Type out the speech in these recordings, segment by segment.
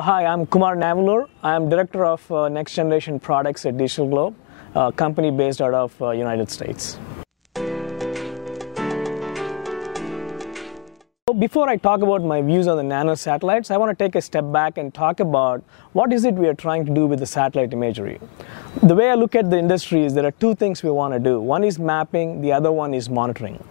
Hi, I'm Kumar Navulur. I'm Director of Next Generation Products at DigitalGlobe, a company based out of United States. Before I talk about my views on the nano satellites, I want to take a step back and talk about what is it we are trying to do with the satellite imagery. The way I look at the industry is there are two things we want to do. One is mapping, the other one is monitoring.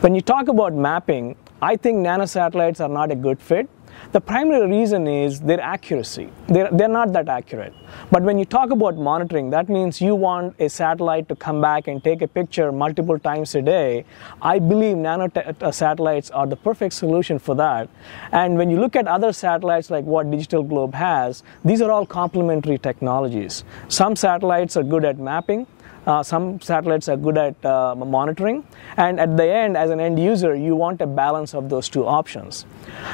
When you talk about mapping, I think nano satellites are not a good fit. The primary reason is their accuracy. They're not that accurate. But when you talk about monitoring, that means you want a satellite to come back and take a picture multiple times a day. I believe nano satellites are the perfect solution for that. And when you look at other satellites like what DigitalGlobe has, these are all complementary technologies. Some satellites are good at mapping. Some satellites are good at monitoring, and at the end, as an end user, you want a balance of those two options.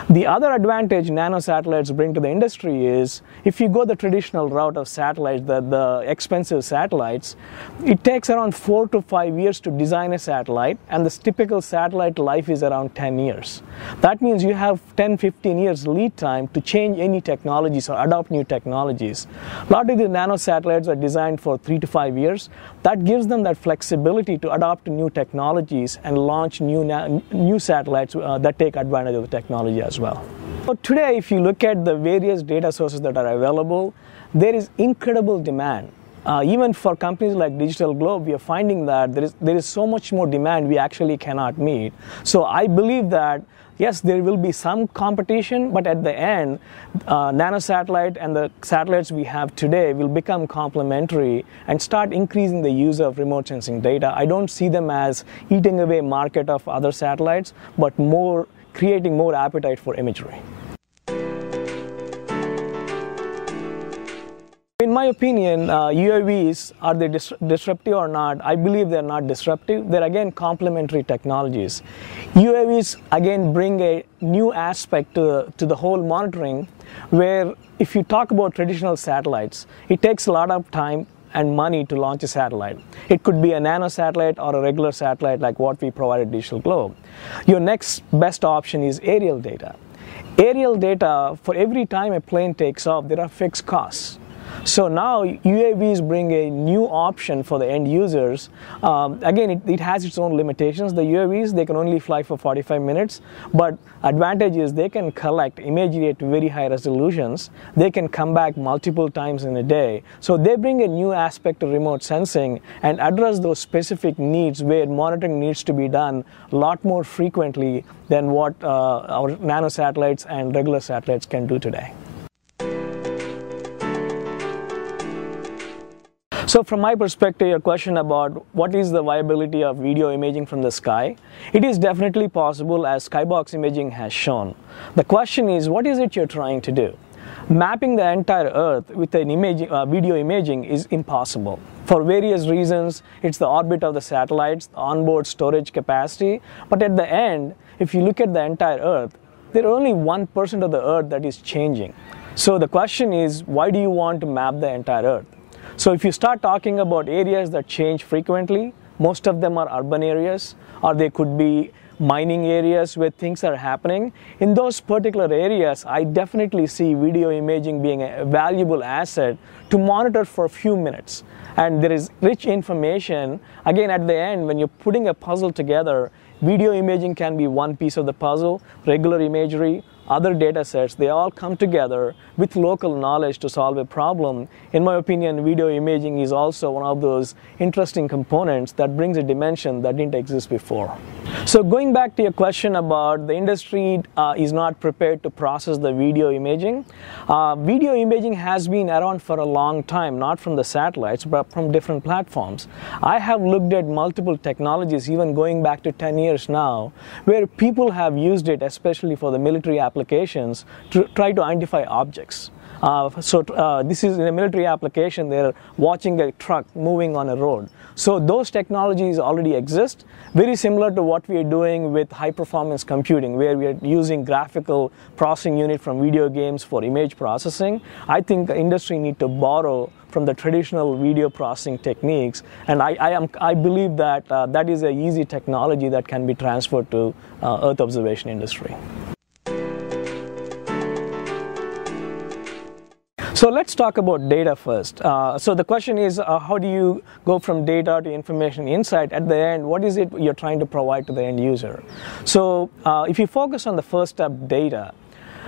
The other advantage nano satellites bring to the industry is if you go the traditional route of satellites, the expensive satellites, it takes around 4 to 5 years to design a satellite, and the typical satellite life is around 10 years. That means you have 10-15 years lead time to change any technologies or adopt new technologies. A lot of the nano satellites are designed for 3 to 5 years. That gives them that flexibility to adopt new technologies and launch new satellites that take advantage of the technology as well. So today, if you look at the various data sources that are available, there is incredible demand. Even for companies like DigitalGlobe, we are finding that there is so much more demand we actually cannot meet. So I believe that yes, there will be some competition, but at the end, nano satellite and the satellites we have today will become complementary and start increasing the use of remote sensing data. I don't see them as eating away market of other satellites, but creating more appetite for imagery. In my opinion, UAVs, are they disruptive or not? I believe they're not disruptive. They're again complementary technologies. UAVs again bring a new aspect to the whole monitoring, where if you talk about traditional satellites, it takes a lot of time and money to launch a satellite. It could be a nano satellite or a regular satellite like what we provide at DigitalGlobe. Your next best option is aerial data. Aerial data, for every time a plane takes off, there are fixed costs. So now UAVs bring a new option for the end users. Again, it has its own limitations. The UAVs, they can only fly for 45 minutes, but advantage is they can collect imagery at very high resolutions. They can come back multiple times in a day. So they bring a new aspect to remote sensing and address those specific needs where monitoring needs to be done a lot more frequently than what our nano satellites and regular satellites can do today. So from my perspective, your question about what is the viability of video imaging from the sky, it is definitely possible, as skybox imaging has shown. The question is, what is it you're trying to do? Mapping the entire Earth with an video imaging is impossible. For various reasons, it's the orbit of the satellites, the onboard storage capacity, but at the end, if you look at the entire Earth, there are only 1% of the Earth that is changing. So the question is, why do you want to map the entire Earth? So if you start talking about areas that change frequently, most of them are urban areas, or they could be mining areas where things are happening. In those particular areas, I definitely see video imaging being a valuable asset to monitor for a few minutes. And there is rich information. Again, at the end, when you're putting a puzzle together, video imaging can be one piece of the puzzle, regular imagery, other data sets, they all come together with local knowledge to solve a problem. In my opinion, video imaging is also one of those interesting components that brings a dimension that didn't exist before. So going back to your question about the industry is not prepared to process the video imaging. Video imaging has been around for a long time, not from the satellites, but from different platforms. I have looked at multiple technologies, even going back to 10 years now, where people have used it, especially for the military applications, to try to identify objects. This is in a military application, they're watching a truck moving on a road. So those technologies already exist, very similar to what we are doing with high performance computing, where we are using graphical processing unit from video games for image processing. I think the industry need to borrow from the traditional video processing techniques, and I believe that that is an easy technology that can be transferred to Earth observation industry. So let's talk about data first. So the question is, how do you go from data to information insight? At the end, what is it you're trying to provide to the end user? So if you focus on the first step, data,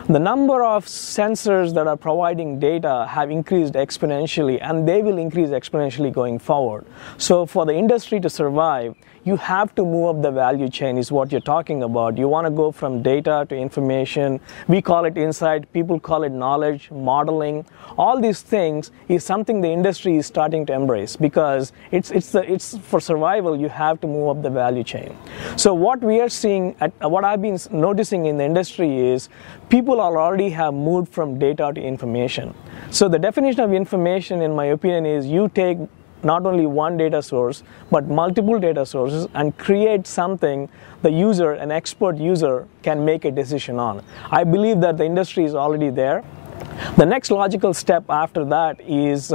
the number of sensors that are providing data have increased exponentially, and they will increase exponentially going forward. So for the industry to survive, you have to move up the value chain is what you're talking about. You want to go from data to information. We call it insight. People call it knowledge, modeling. All these things is something the industry is starting to embrace because it's for survival. You have to move up the value chain. So what we are seeing, what I've been noticing in the industry is people already have moved from data to information. So the definition of information, in my opinion, is you take not only one data source, but multiple data sources and create something the user, an expert user, can make a decision on. I believe that the industry is already there. The next logical step after that is,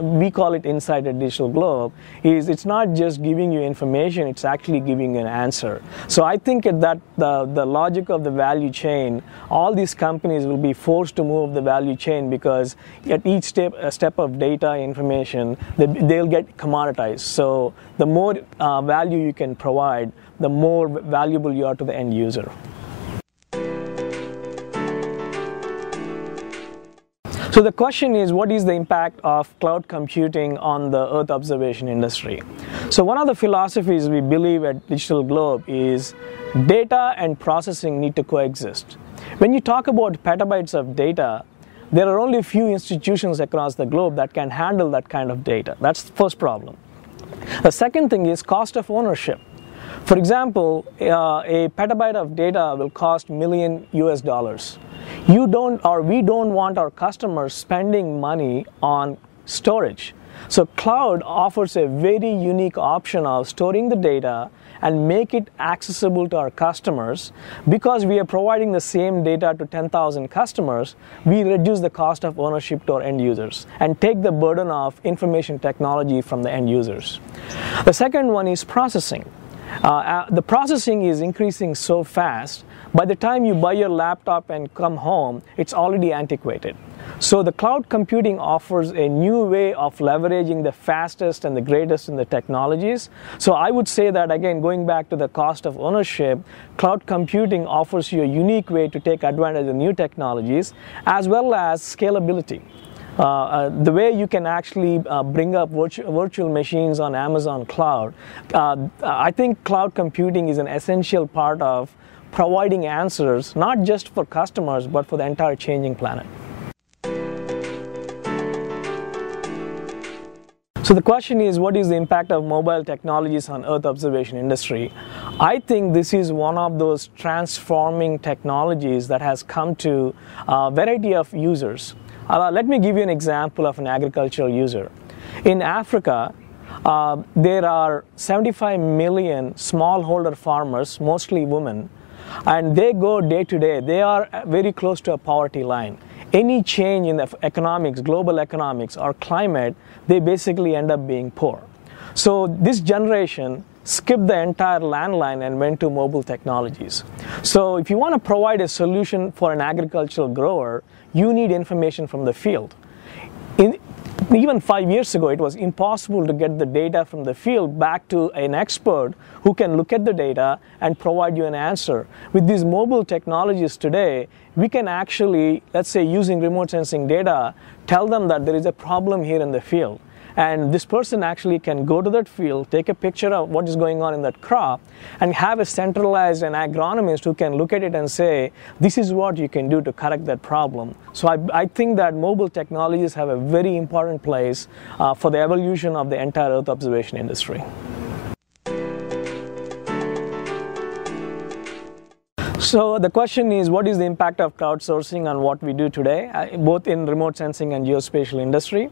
we call it inside a DigitalGlobe, is it's not just giving you information, it's actually giving you an answer. So I think that the logic of the value chain, all these companies will be forced to move the value chain because at each step of data information, they'll get commoditized. So the more value you can provide, the more valuable you are to the end user. So the question is, what is the impact of cloud computing on the Earth observation industry? So one of the philosophies we believe at DigitalGlobe is data and processing need to coexist. When you talk about petabytes of data, there are only a few institutions across the globe that can handle that kind of data. That's the first problem. The second thing is cost of ownership. For example, a petabyte of data will cost $1 million US. We don't want our customers spending money on storage. So cloud offers a very unique option of storing the data and make it accessible to our customers. Because we are providing the same data to 10,000 customers, we reduce the cost of ownership to our end users and take the burden of information technology from the end users. The second one is processing. The processing is increasing so fast. By the time you buy your laptop and come home, it's already antiquated. So the cloud computing offers a new way of leveraging the fastest and the greatest in the technologies. So I would say that, again, going back to the cost of ownership, cloud computing offers you a unique way to take advantage of new technologies as well as scalability. The way you can actually bring up virtual machines on Amazon Cloud, I think cloud computing is an essential part of providing answers, not just for customers, but for the entire changing planet. So the question is, what is the impact of mobile technologies on Earth observation industry? I think this is one of those transforming technologies that has come to a variety of users. Let me give you an example of an agricultural user. In Africa, there are 75 million smallholder farmers, mostly women, and they go day to day. They are very close to a poverty line. Any change in the economics, global economics, or climate, they basically end up being poor. So this generation skipped the entire landline and went to mobile technologies. So if you want to provide a solution for an agricultural grower, you need information from the field. Even 5 years ago, it was impossible to get the data from the field back to an expert who can look at the data and provide you an answer. With these mobile technologies today, we can actually, let's say using remote sensing data, tell them that there is a problem here in the field. And this person actually can go to that field, take a picture of what is going on in that crop, and have a centralized an agronomist who can look at it and say, this is what you can do to correct that problem. So I think that mobile technologies have a very important place for the evolution of the entire Earth observation industry. So the question is, what is the impact of crowdsourcing on what we do today, both in remote sensing and geospatial industry?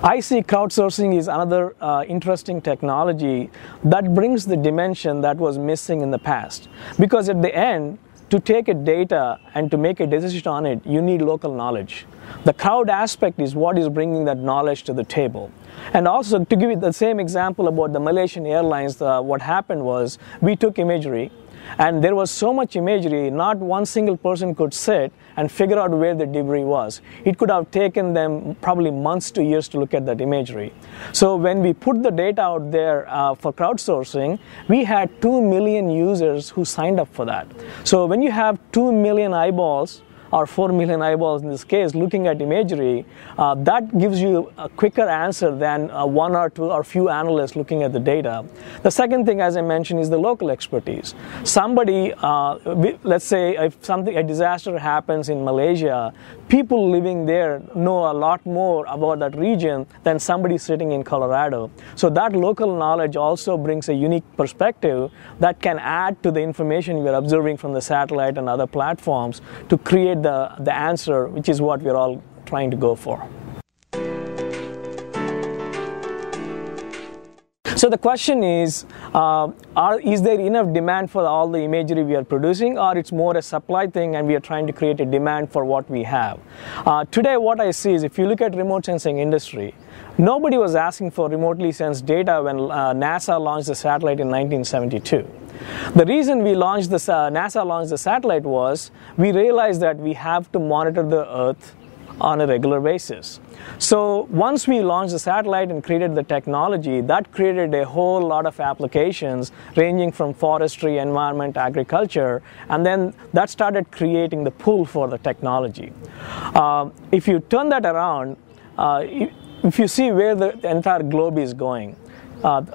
I see crowdsourcing is another interesting technology that brings the dimension that was missing in the past. Because at the end, to take a data and to make a decision on it, you need local knowledge. The crowd aspect is what is bringing that knowledge to the table. And also, to give you the same example about the Malaysian Airlines, what happened was we took imagery, And there was so much imagery, not one single person could sit and figure out where the debris was. It could have taken them probably months to years to look at that imagery. So when we put the data out there for crowdsourcing, we had 2 million users who signed up for that. So when you have 2 million eyeballs, or 4 million eyeballs in this case, looking at imagery, that gives you a quicker answer than one or two or few analysts looking at the data. The second thing, as I mentioned, is the local expertise. Somebody, let's say if a disaster happens in Malaysia, people living there know a lot more about that region than somebody sitting in Colorado. So that local knowledge also brings a unique perspective that can add to the information we're observing from the satellite and other platforms to create the answer, which is what we're all trying to go for. So the question is there enough demand for all the imagery we are producing, or it's more a supply thing and we are trying to create a demand for what we have? Today what I see is, if you look at remote sensing industry, nobody was asking for remotely sensed data when NASA launched the satellite in 1972. The reason NASA launched the satellite was we realized that we have to monitor the Earth on a regular basis. So once we launched the satellite and created the technology, that created a whole lot of applications ranging from forestry, environment, agriculture, and then that started creating the pull for the technology. If you turn that around, if you see where the entire globe is going,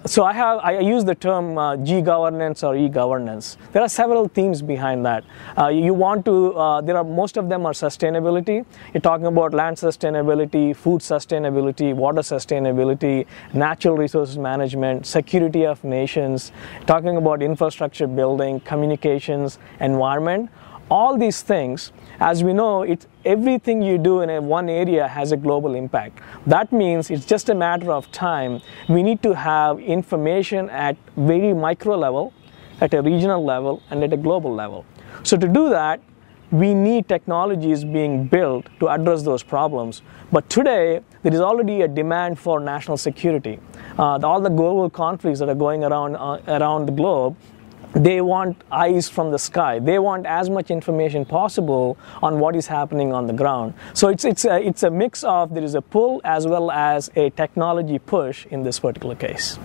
so I use the term G-governance or E-governance. There are several themes behind that. Most of them are sustainability. You're talking about land sustainability, food sustainability, water sustainability, natural resources management, security of nations, talking about infrastructure building, communications, environment. All these things, as we know, everything you do in one area has a global impact. That means it's just a matter of time. We need to have information at very micro level, at a regional level, and at a global level. So to do that, we need technologies being built to address those problems. But today, there is already a demand for national security. All the global conflicts that are going around the globe, they want eyes from the sky. They want as much information possible on what is happening on the ground. So it's a mix of, there is a pull as well as a technology push in this particular case.